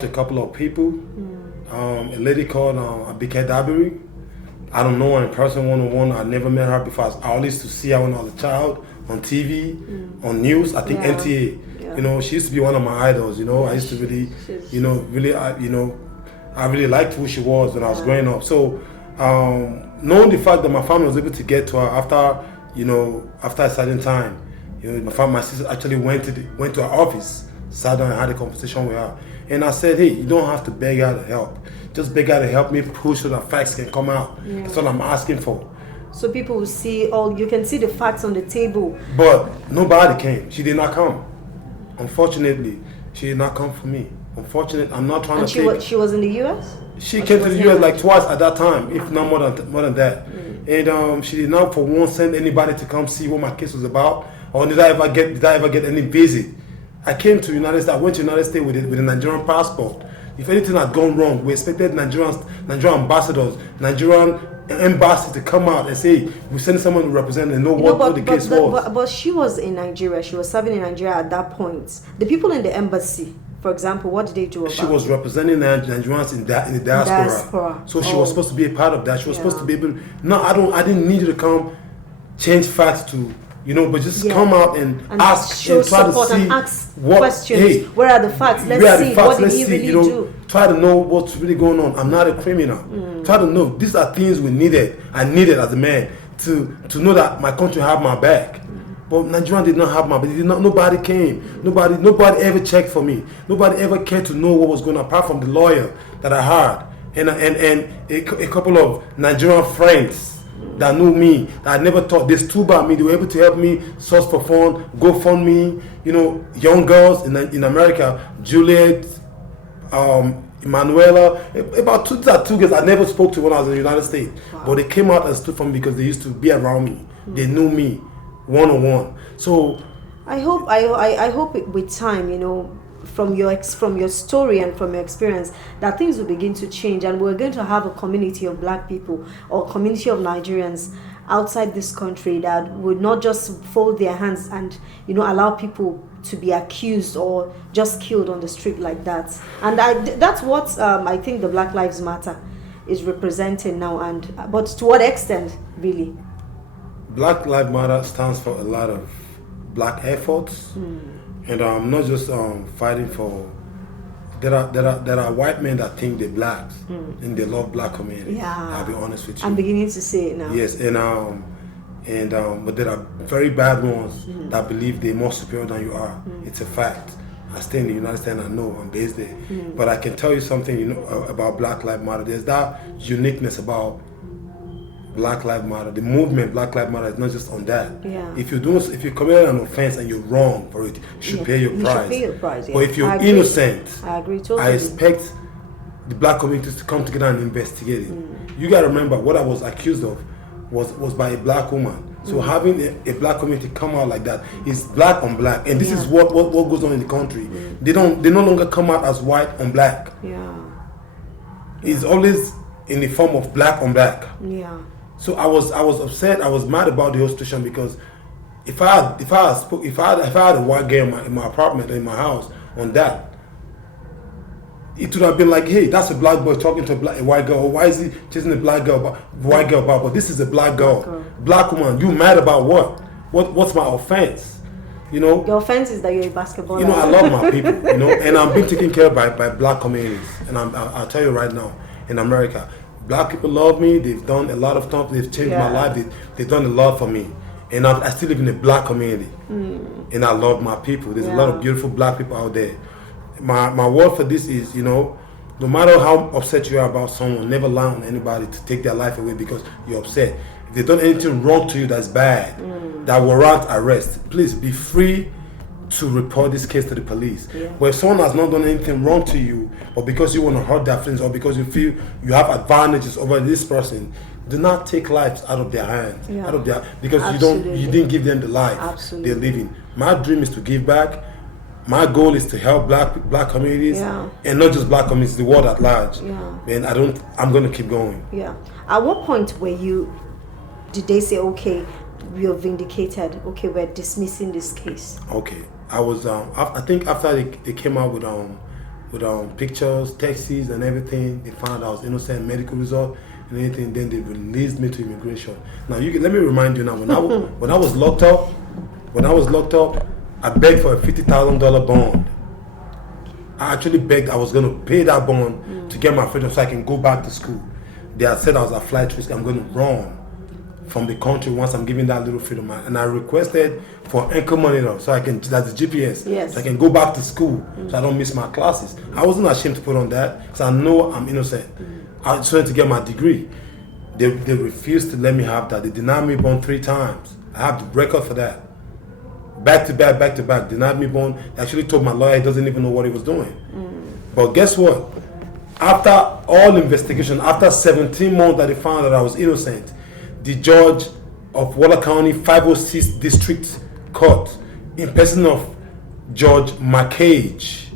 A couple of people, a lady called Abike Dabiri. I don't know her in person one-on-one. I never met her before. I always used to see her when I was a child on TV, on news. I think NTA. You know, she used to be one of my idols. You know, I used to really, I really liked who she was when I was growing up. So, knowing the fact that my family was able to get to her after a certain time, my sister actually went to her office, sat down and had a conversation with her. And I said, hey, you don't have to beg her to help. Just beg her to help me push so that facts can come out. Yeah. That's all I'm asking for. So people will see, you can see the facts on the table. But nobody came. She did not come. Unfortunately, she did not come for me. Unfortunately, I'm not trying to she was in the U.S.? She came to the U.S. like twice at that time, if not more than that. And she did not for once send anybody to come see what my case was about. Or did I ever get any visit? I came to United States. I went to United States with a Nigerian passport. If anything had gone wrong, we expected Nigerian ambassadors, Nigerian embassy to come out and say, we're sending someone to represent and know what the case was. But she was in Nigeria. She was serving in Nigeria at that point. The people in the embassy, for example, what did they do about it? She was representing Nigerians in the diaspora. So she was supposed to be a part of that. She was supposed to be able. No, I didn't need you to come change facts to. But just come out and ask and try to see and ask questions. Hey, where are the facts? Let's see. What did he really do? Try to know what's really going on. I'm not a criminal. Try to know these are things we needed. I needed as a man to know that my country have my back. But Nigeria did not have my back. Nobody came. Nobody ever checked for me. Nobody ever cared to know what was going on apart from the lawyer that I had and a couple of Nigerian friends that knew me, that I never thought they stood by me. They were able to help me source for fund, GoFundMe. Young girls in America, Juliet, Emanuela, about two girls I never spoke to when I was in the United States. Wow. But they came out and stood for me because they used to be around me. They knew me one-on-one. So I hope with time, from your story and from your experience, that things will begin to change, and we're going to have a community of black people or community of Nigerians outside this country that would not just fold their hands and allow people to be accused or just killed on the street like that. And that's what I think the Black Lives Matter is representing now. But to what extent, really? Black Lives Matter stands for a lot of black efforts. And I'm not just fighting for. There are white men that think they're blacks and they love black community. Yeah, I'll be honest with you. I'm beginning to see it now. Yes, but there are very bad ones that believe they're more superior than you are. It's a fact. I stay in the United States and I know I'm based there. But I can tell you something about Black Lives Matter. There's that uniqueness about Black Lives Matter. The movement Black Lives Matter is not just on that. Yeah. If you commit an offense and you're wrong for it, you should pay your price. Should pay your price. Yeah. But if you're innocent, I agree totally. I expect the black communities to come together and investigate it. You gotta remember what I was accused of was by a black woman. So having a black community come out like that is black on black, and this is what goes on in the country. They no longer come out as white on black. Yeah. It's always in the form of black on black. Yeah. So I was upset. I was mad about the whole situation because if I had a white girl in my apartment in my house on that, it would have been like, hey, that's a black boy talking to a white girl. Why is he chasing a white girl about? But this is a black girl, black woman. You mad about what? What's my offense? Your offense is that you're a basketballer. I love my people. And I'm being taken care of by black communities. And I'll tell you right now, in America, black people love me. They've done a lot of stuff. They've changed my life. They've done a lot for me. And I still live in a black community. And I love my people. There's a lot of beautiful black people out there. My word for this is, no matter how upset you are about someone, never allow anybody to take their life away because you're upset. If they've done anything wrong to you that's bad, that warrant arrest, please be free to report this case to the police. But if someone has not done anything wrong to you, or because you want to hurt their feelings, or because you feel you have advantages over this person, do not take lives out of their hands, because you didn't give them the life they're living. My dream is to give back. My goal is to help black communities, and not just black communities, the world at large. And I'm going to keep going. Yeah. At what point did they say, okay, we are vindicated, okay, we're dismissing this case? Okay. I was I think after they came out with with pictures, texts, and everything. They found I was innocent, medical result, and anything. Then they released me to immigration. Now, let me remind you now. When I was locked up, I begged for a $50,000 bond. I actually begged. I was going to pay that bond to get my freedom so I can go back to school. They had said I was a flight risk. I'm going to run from the country once I'm given that little freedom. And I requested for anchor monitor so I can, that's the GPS, so I can go back to school so I don't miss my classes. I wasn't ashamed to put on that because I know I'm innocent. I just wanted to get my degree. They refused to let me have that. They denied me bond 3 times. I have the record for that. Back to back, denied me bond. They actually told my lawyer he doesn't even know what he was doing. But guess what? After all investigation, after 17 months that they found that I was innocent, the judge of Waller County 506 District Court, in person of Judge McCage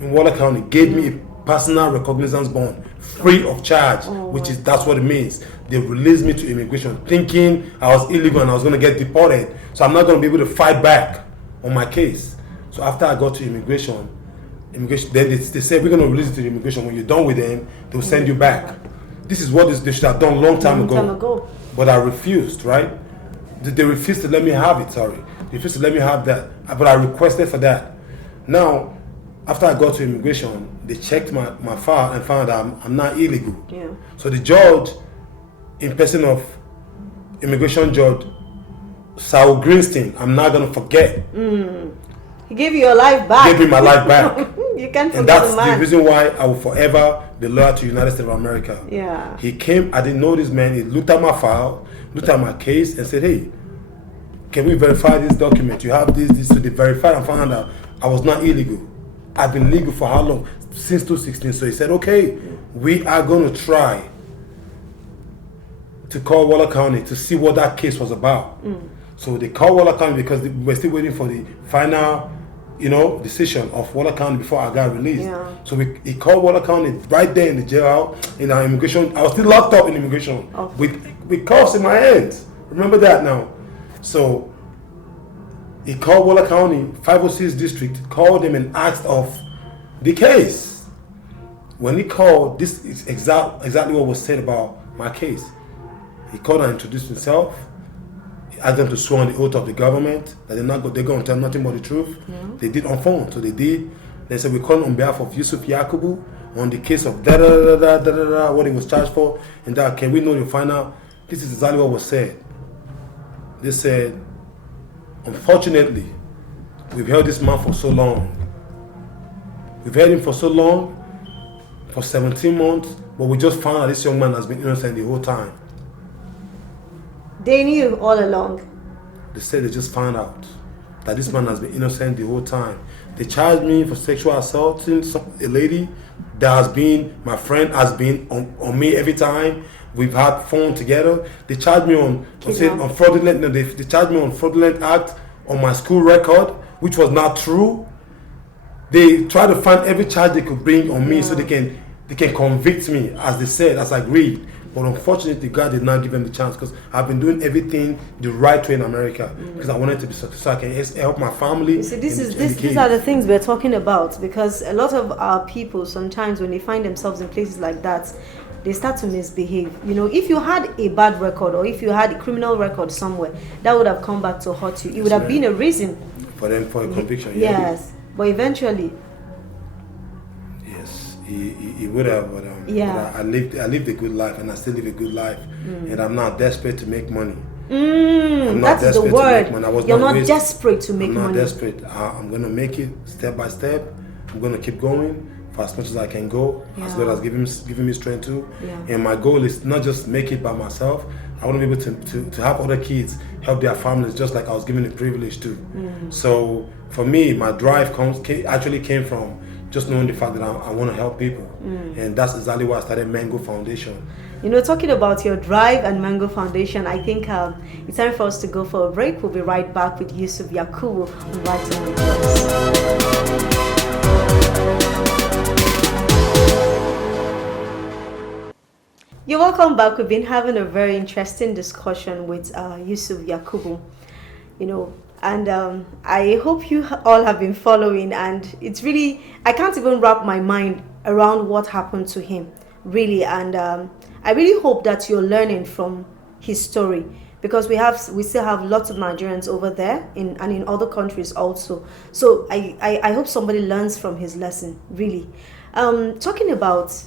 in Waller County, gave me a personal recognizance bond free of charge, that's what it means. They released me to immigration thinking I was illegal and I was going to get deported, so I'm not going to be able to fight back on my case. So after I got to immigration, then they said we're going to release you to the immigration. When you're done with them, they'll send you back. This is what they should have done long time ago. But I refused, right? They refused to let me have it, They refused to let me have that. But I requested for that. Now, after I got to immigration, they checked my file and found that I'm not illegal. Yeah. So the judge, in person of immigration judge Saul Greenstein, I'm not going to forget. He gave you your life back. Gave me my life back. You can't forget and that's the man. the reason why I will forever be loyal to the United States of America. Yeah. He came, I didn't know this man. He looked at my file, looked at my case, and said, hey, can we verify this document? You have this. So they verified and found out I was not illegal. I've been legal for how long? Since 2016. So he said, okay, we are going to try to call Waller County to see what that case was about. So they called Waller County because we're still waiting for the final, decision of Waller County before I got released. Yeah. So he called Waller County right there in the jail, in our immigration. I was still locked up in immigration with cuffs in my hands. Remember that now. So he called Waller County 506 district, called them and asked of the case. When he called, this is exactly what was said about my case. He called and introduced himself. He asked them to swear on the oath of the government that they're going to tell nothing but the truth. They did on phone, so they did. They said, we call on behalf of Yusuf Yakubu on the case of what he was charged for, and that can we know your final? This is exactly what was said. They said, unfortunately, we've held this man for so long. We've held him for so long, for 17 months, but we just found out this young man has been innocent the whole time. They knew all along. They said they just found out that this man has been innocent the whole time. They charged me for sexual assaulting a lady that has been, my friend has been on me every time. We've had phone together. They charged me on fraudulent. No, they charged me on fraudulent act on my school record, which was not true. They tried to find every charge they could bring on me so they can convict me, as they said, as agreed. But unfortunately, God did not give them the chance because I've been doing everything the right way in America because I wanted to be so I can help my family. You see, these are the things we're talking about, because a lot of our people sometimes when they find themselves in places like that, they start to misbehave. If you had a bad record or if you had a criminal record somewhere, that would have come back to hurt you. It would have been a reason for them for a conviction. Yes, but eventually. He would have, but I lived a good life, and I still live a good life, and I'm not desperate to make money. That's the word. You're not desperate to make money. I'm not desperate. I'm going to make it step by step. I'm going to keep going for as much as I can go, as well as giving me strength too. And my goal is not just make it by myself. I want to be able to help other kids help their families, just like I was given the privilege to. So for me, my drive actually came from just knowing the fact that I want to help people. And that's exactly why I started Mango Foundation. Talking about your drive and Mango Foundation, I think it's time for us to go for a break. We'll be right back with Yusuf Yakubu on Writing on Joyce. You're welcome back. We've been having a very interesting discussion with Yusuf Yakubu. And I hope you all have been following. And it's really, I can't even wrap my mind around what happened to him, really. And I really hope that you're learning from his story, because we still have lots of Nigerians over there and in other countries also. So I hope somebody learns from his lesson, really. Talking about,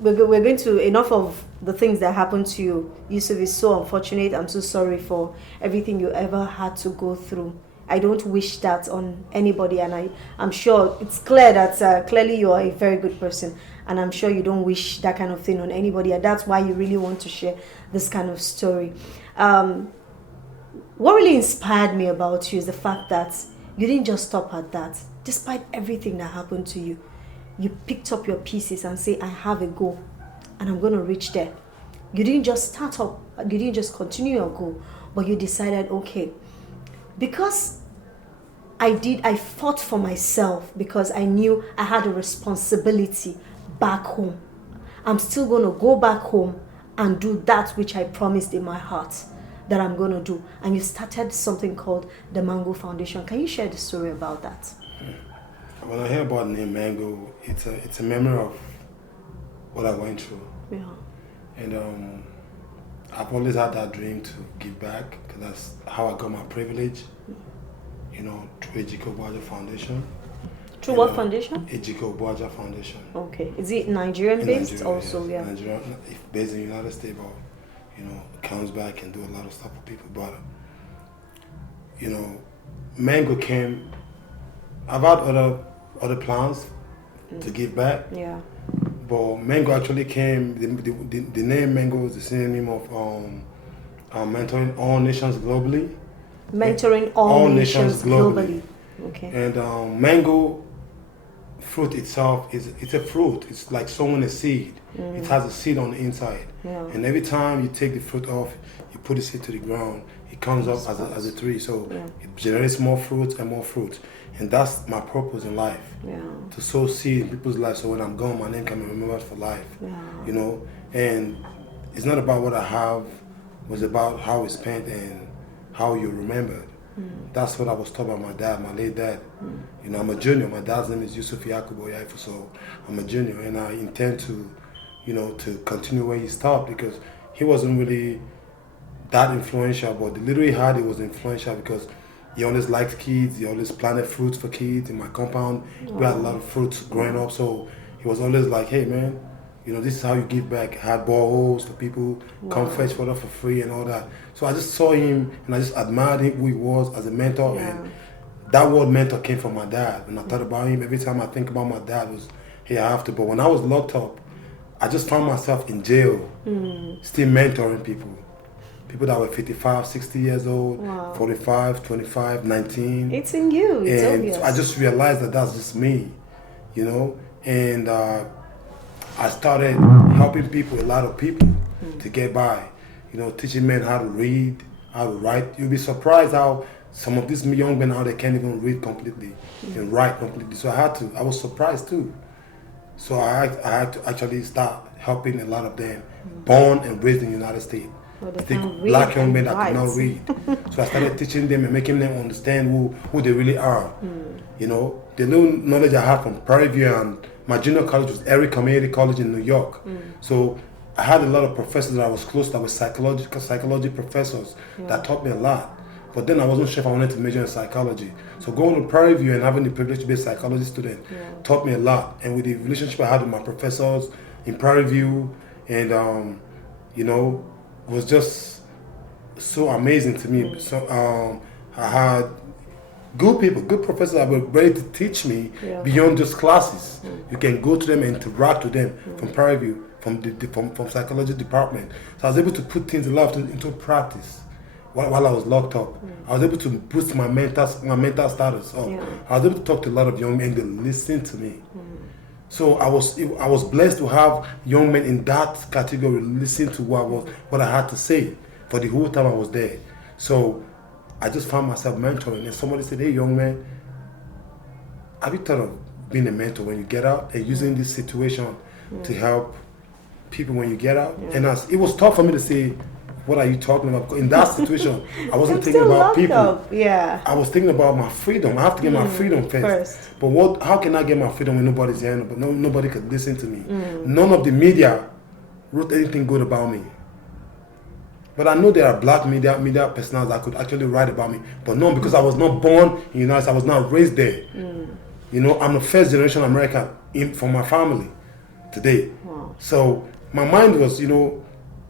we're going to, enough of the things that happened to you. Yusuf, is so unfortunate. I'm so sorry for everything you ever had to go through. I don't wish that on anybody, and I'm sure it's clear that clearly you are a very good person, and I'm sure you don't wish that kind of thing on anybody, and that's why you really want to share this kind of story. What really inspired me about you is the fact that you didn't just stop at that. Despite everything that happened to you, you picked up your pieces and say, I have a goal and I'm going to reach there. You didn't just start up, you didn't just continue your goal, but you decided, okay, because I fought for myself, because I knew I had a responsibility back home. I'm still going to go back home and do that which I promised in my heart that I'm going to do. And you started something called the Mango Foundation. Can you share the story about that? When I hear about the name Mango, it's a memory of what I went through. Yeah. And I've always had that dream to give back, because that's how I got my privilege, through Ejiko Buaja Foundation. Through what foundation? Ejiko Buaja Foundation. Okay. Is it Nigerian based Nigeria, also? Yes. Yeah. Nigerian, based in the United States, but comes back and do a lot of stuff for people. But Mango came. I've had other plans to give back. Yeah. But Mango actually came. The name Mango is the synonym of mentoring all nations globally. Mentoring all nations globally. Okay. And mango fruit itself it's a fruit. It's like sowing a seed. It has a seed on the inside. Yeah. And every time you take the fruit off, you put the seed to the ground, it comes up as a tree. So it generates more fruit and more fruit. And that's my purpose in life. Yeah. To sow seed in people's lives, so when I'm gone, my name can be remembered for life. Yeah. And it's not about what I have, it's about how it's spent and how you're remembered. That's what I was taught by my dad, my late dad. I'm a junior. My dad's name is Yusuf Yakubu Yaifu, so I'm a junior, and I intend to, to continue where he stopped, because he wasn't really that influential, but the little he had, it was influential because he always liked kids. He always planted fruits for kids in my compound. We had a lot of fruits growing up, so he was always like, hey man, this is how you give back. I had boreholes for people, come fetch water for free and all that. So I just saw him and I just admired him, who he was as a mentor. And that word mentor came from my dad. When I thought about him, every time I think about my dad was, hey, I have to. But when I was locked up, I just found myself in jail, still mentoring people. People that were 55, 60 years old, 45, 25, 19. It's in you, it's obvious. So I just realized that that's just me, And I started helping people, a lot of people, to get by. Teaching men how to read, how to write. You'll be surprised how some of these young men now, they can't even read completely and write completely. So I was surprised too. So I had to actually start helping a lot of them, born and raised in the United States. Black young men that could not read. So I started teaching them and making them understand who they really are. The little knowledge I had from Prairie View, and my junior college was Erie Community College in New York. So I had a lot of professors that I was close to, that were psychology professors that taught me a lot. But then I wasn't sure if I wanted to major in psychology. So going to Prairie View and having the privilege to be a psychology student taught me a lot. And with the relationship I had with my professors in Prairie View, and was just so amazing to me. So I had good people, good professors that were ready to teach me beyond just classes. You can go to them and interact with them from Prairie View, from psychology department. So I was able to put things into practice while I was locked up. I was able to boost my mental status up. I was able to talk to a lot of young men that listened to me. So I was blessed to have young men in that category listen to what I had to say for the whole time I was there. So I just found myself mentoring, and somebody said, hey young man, have you thought of being a mentor when you get out and using this situation to help people when you get out? And it was tough for me to say, what are you talking about? In that situation, I wasn't I'm thinking still about locked people. up. Yeah. I was thinking about my freedom. I have to get my freedom first. But how can I get my freedom when nobody's here? But nobody could listen to me. None of the media wrote anything good about me. But I know there are black media personalities that could actually write about me. But no, because I was not born in the United States, I was not raised there. You know, I'm the first generation American from my family today. Wow. So my mind was, you know,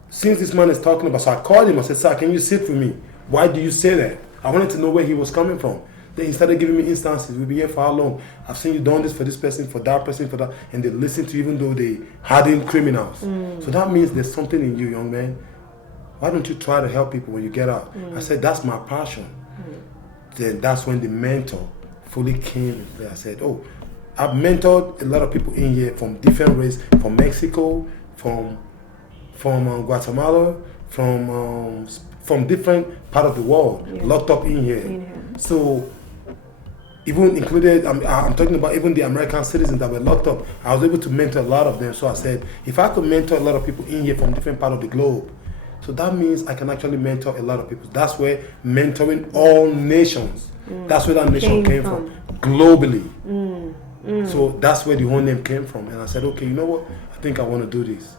since this man is talking about, so I called him. I said, sir, can you sit with me? Why do you say that? I wanted to know where he was coming from. Then he started giving me instances. We've been here for how long? I've seen you done this for this person, for that person, for that. And they listen to you even though they hardened criminals. So that means there's something in you, young man. Why don't you try to help people when you get out? I said, that's my passion. Then that's when the mentor fully came in play. I said, oh, I've mentored a lot of people in here from different races, from Mexico, from Guatemala, from different part of the world, locked up in here. So even included, I'm talking about even the American citizens that were locked up. I was able to mentor a lot of them. So I said, if I could mentor a lot of people in here from different part of the globe, so that means I can actually mentor a lot of people. That's where mentoring all nations. That's where that nation came from. Globally. So that's where the whole name came from. And I said, okay, you know what? I think I want to do this.